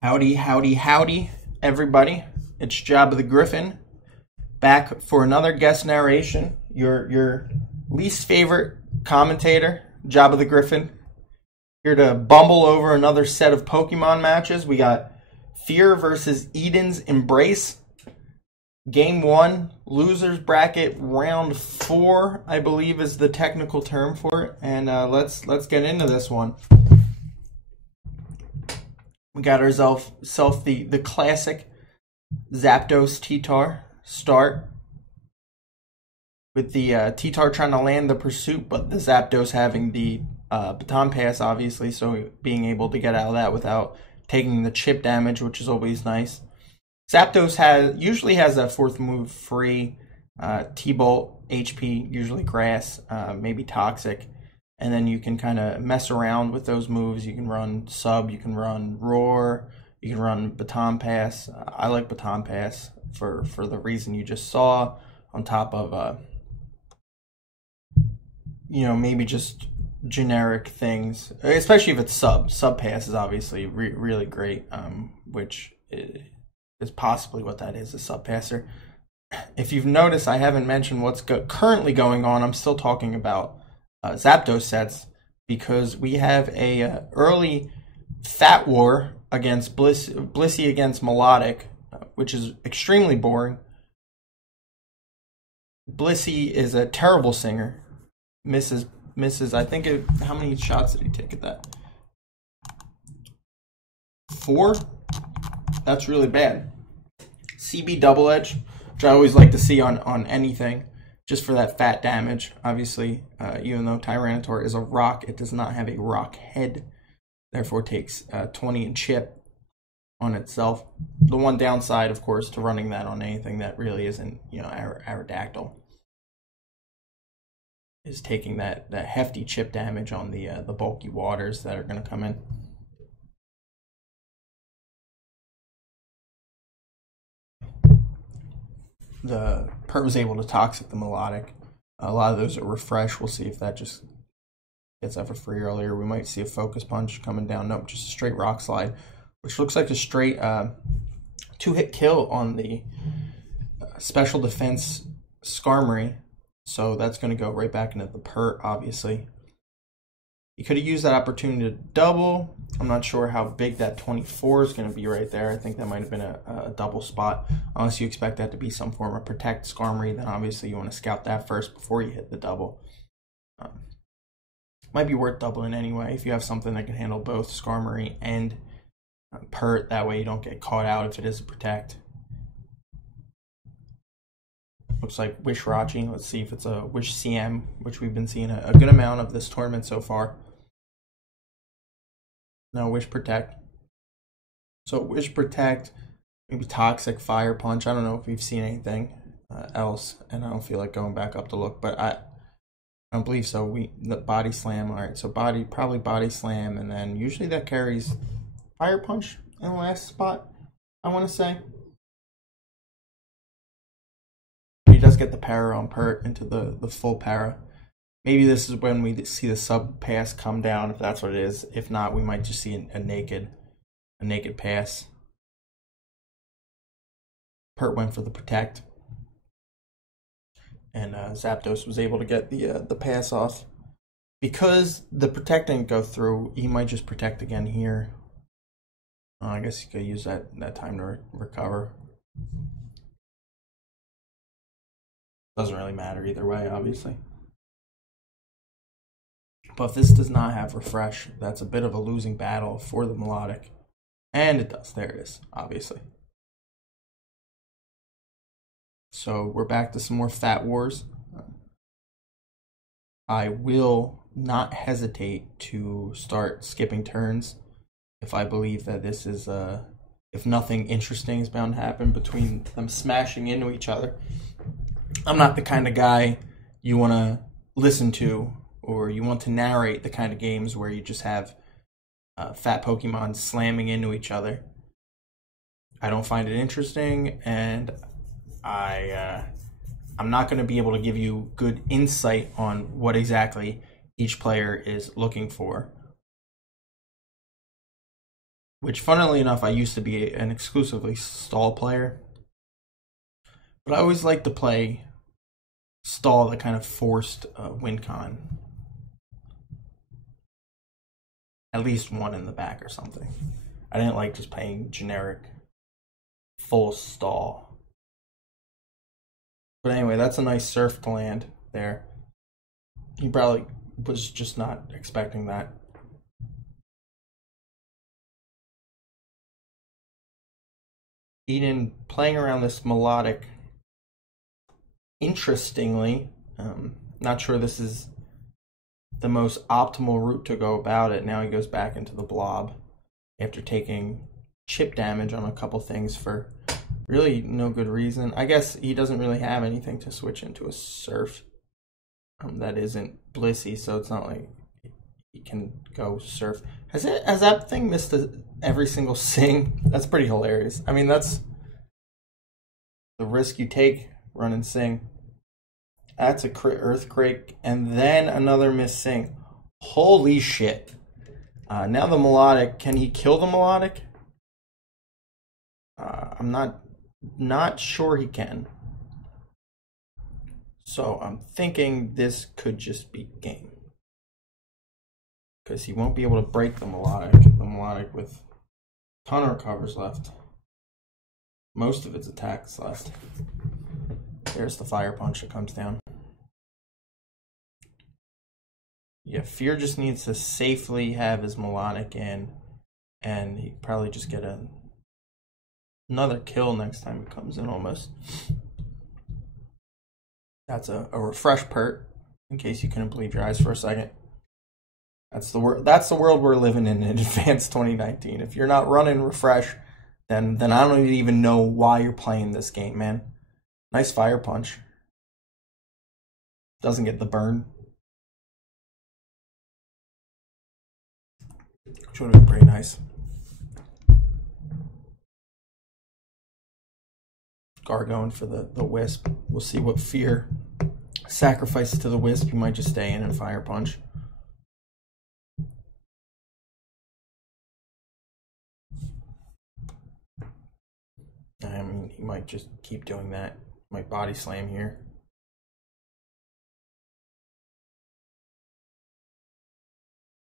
Howdy, howdy, howdy, everybody. It's Jabba the Griffin, back for another guest narration. Your least favorite commentator, Jabba the Griffin, here to bumble over another set of Pokemon matches. We got Fear versus Eden's Embrace. Game 1, losers bracket, round 4, I believe is the technical term for it. And let's get into this one. We got ourselves the classic Zapdos T-Tar start, with the T-Tar trying to land the pursuit, but the Zapdos having the baton pass, obviously, so being able to get out of that without taking the chip damage, which is always nice. Zapdos usually has that fourth move free, T-Bolt, HP, usually grass, maybe toxic. And then you can kind of mess around with those moves. You can run sub, you can run roar, you can run baton pass. I like baton pass for the reason you just saw, on top of, maybe just generic things, especially if it's sub. Sub pass is obviously really great, which is possibly what that is, a sub passer. If you've noticed, I haven't mentioned what's currently going on. I'm still talking about Zapdos sets, because we have a early Fat War against Blissey against Melodic, which is extremely boring. Blissey is a terrible singer. Misses. I think how many shots did he take at that? 4? That's really bad. CB Double Edge, which I always like to see on anything, just for that fat damage. Obviously, even though Tyranitar is a rock, it does not have a rock head. Therefore, it takes 20 and chip on itself. The one downside, of course, to running that on anything that really isn't, Aerodactyl, is taking that hefty chip damage on the bulky waters that are going to come in. The Pert was able to toxic the Melodic. A lot of those are refresh. We'll see if that just gets that for free earlier. We might see a Focus Punch coming down. Nope, just a straight Rock Slide, which looks like a straight 2-hit kill on the Special Defense Skarmory. So that's going to go right back into the Pert, obviously. You could have used that opportunity to double. I'm not sure how big that 24 is going to be right there. I think that might have been a double spot. Unless you expect that to be some form of Protect Skarmory, then obviously you want to scout that first before you hit the double. Might be worth doubling anyway if you have something that can handle both Skarmory and Pert. That way you don't get caught out if it is a Protect. Looks like Wish Rachi. Let's see if it's a Wish CM, which we've been seeing a good amount of this tournament so far. No, Wish Protect. So Wish Protect, maybe Toxic, Fire Punch. I don't know if we've seen anything else, and I don't feel like going back up to look, but I don't believe so. The Body Slam. All right, so probably Body Slam, and then usually that carries Fire Punch in the last spot, I want to say. He does get the para on Pert into the full para. Maybe this is when we see the sub pass come down, if that's what it is. If not, we might just see a naked pass. Pert went for the Protect, and Zapdos was able to get the pass off. Because the Protect didn't go through, he might just Protect again here. I guess you could use that time to recover. Doesn't really matter either way, obviously. But if this does not have Refresh, that's a bit of a losing battle for the Melodic. And it does. There it is, obviously. So we're back to some more Fat Wars. I will not hesitate to start skipping turns if I believe that this is, if nothing interesting is bound to happen between them smashing into each other. I'm not the kind of guy you want to listen to, or you want to narrate the kind of games where you just have fat Pokemon slamming into each other. I don't find it interesting, and I'm not going to be able to give you good insight on what exactly each player is looking for. which funnily enough, I used to be an exclusively stall player. But I always liked to play stall that kind of forced win con. At least one in the back or something. I didn't like just playing generic full stall. But anyway, that's a nice surf to land there. He probably was just not expecting that. Eden playing around this melodic. Interestingly, not sure this is the most optimal route to go about it. Now he goes back into the blob after taking chip damage on a couple things for really no good reason. I guess he doesn't really have anything to switch into a surf that isn't Blissey, so it's not like he can go surf. Has that thing missed every single sing? That's pretty hilarious. I mean, that's the risk you take running sing. That's a crit earthquake, and then another miss sing. Holy shit. Now the melodic. Can he kill the melodic? I'm not sure he can. So I'm thinking this could just be game. Because he won't be able to break the melodic with a ton of recovers left. Most of its attacks left. There's the fire punch that comes down. Yeah, Fear just needs to safely have his melodic in, and he probably just get another kill next time he comes in almost. That's a refresh pert, in case you couldn't believe your eyes for a second. That's the world we're living in Advanced 2019. If you're not running refresh, then I don't even know why you're playing this game, man. Nice fire punch. Doesn't get the burn. Which would have been pretty nice. Gar going for the Wisp. We'll see what Fear sacrifices to the Wisp. He might just stay in and fire punch. I mean, he might just keep doing that. Might body slam here.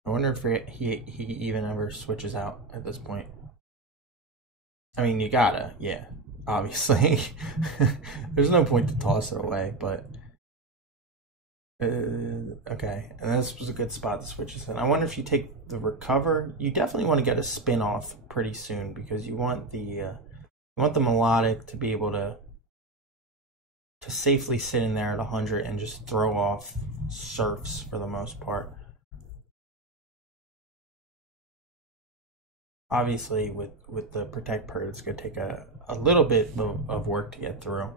I wonder if he even ever switches out at this point. I mean, you gotta, yeah, obviously. There's no point to toss it away, but okay. And this was a good spot to switch this in. I wonder if you take the recover. You definitely want to get a spin off pretty soon because you want the melodic to be able to safely sit in there at 100 and just throw off surfs for the most part. Obviously, with the Protect Pert, it's going to take a little bit of work to get through.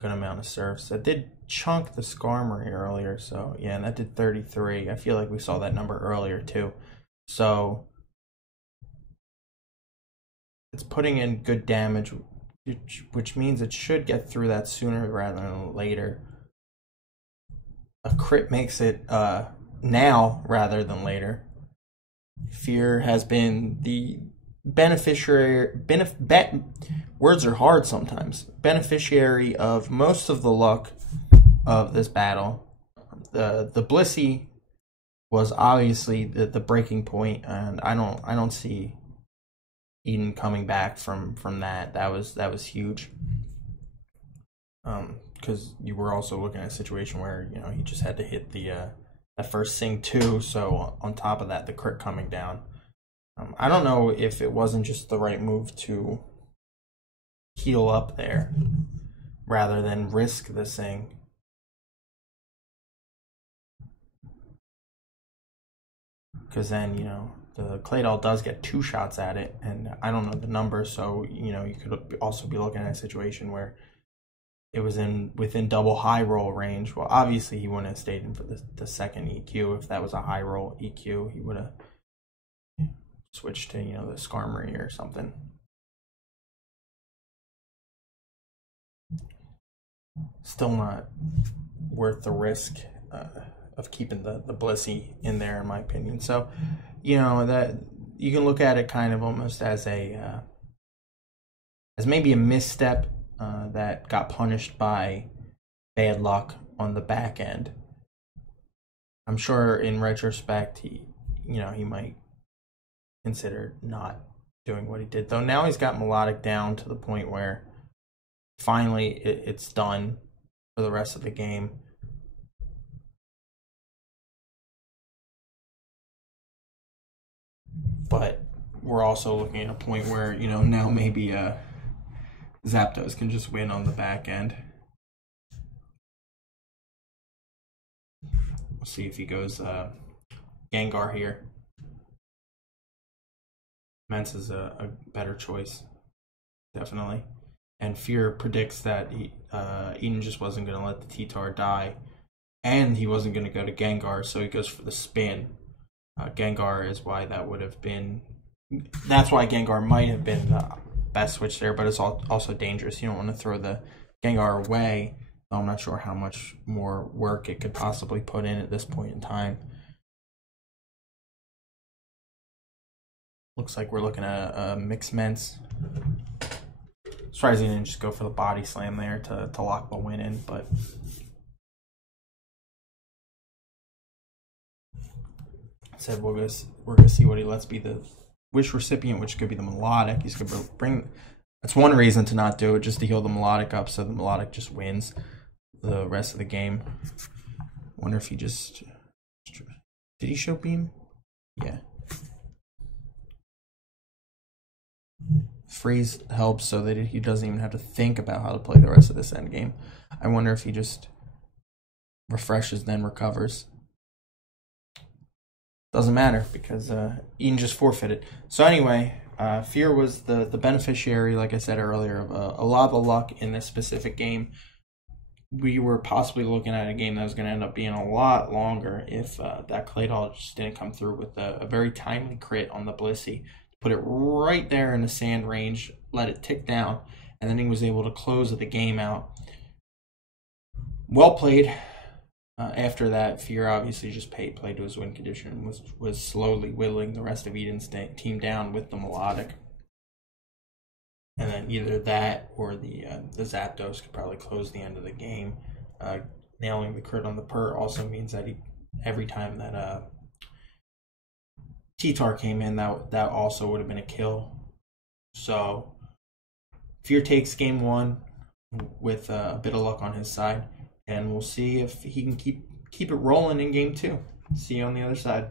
Good amount of surfs. That did chunk the Skarmory earlier, so yeah, and that did 33. I feel like we saw that number earlier too. So it's putting in good damage, which means it should get through that sooner rather than later. A crit makes it now rather than later. Fear has been the beneficiary. Words are hard sometimes. Beneficiary of most of the luck of this battle. The Blissey was obviously the breaking point, and I don't see Eden coming back from that. That was huge. Because you were also looking at a situation where he just had to hit the that first sing too, so on top of that, the crit coming down. I don't know if it wasn't just the right move to heal up there rather than risk the sing. Because then, the Claydol does get 2 shots at it, and I don't know the number, so, you could also be looking at a situation where it was within double high roll range. Well, obviously he wouldn't have stayed in for the second EQ. If that was a high roll EQ, he would have switched to the Skarmory or something. Still not worth the risk of keeping the Blissey in there, in my opinion. So, that you can look at it kind of almost as a as maybe a misstep that got punished by bad luck on the back end. I'm sure in retrospect he might consider not doing what he did, though. Now he's got Melodic down to the point where finally it's done for the rest of the game. But we're also looking at a point where, now maybe Zapdos can just win on the back end. We'll see if he goes Gengar here. Mence is a better choice, definitely. And Fear predicts that Eden just wasn't going to let the T-Tar die, and he wasn't going to go to Gengar, so he goes for the spin. Gengar is why that would have been... That's why Gengar might have been the best switch there, but it's also dangerous. You don't want to throw the Gengar away. I'm not sure how much more work it could possibly put in at this point in time. Looks like we're looking at a mixed Mence. Surprised he didn't just go for the body slam there to lock the win in, but... Said we're gonna see what he lets be the wish recipient, which could be the Melodic. He's gonna bring. That's one reason to not do it, just to heal the Melodic up, so the Melodic just wins the rest of the game. Wonder if he just did he show beam? Yeah. Freeze helps so that he doesn't even have to think about how to play the rest of this end game. I wonder if he just refreshes then recovers. Doesn't matter because Eden just forfeited. So anyway, Fear was the beneficiary, like I said earlier, of a lot of the luck in this specific game. We were possibly looking at a game that was going to end up being a lot longer if that Claydol just didn't come through with a very timely crit on the Blissey. Put it right there in the sand range, let it tick down, and then he was able to close the game out. Well played. After that, Fear obviously just played to his win condition and was slowly whittling the rest of Eden's team down with the Melodic. And then either that or the Zapdos could probably close the end of the game. Nailing the crit on the Purr also means that every time that T-Tar came in, that also would have been a kill. So Fear takes game one with a bit of luck on his side. And we'll see if he can keep it rolling in game two. See you on the other side.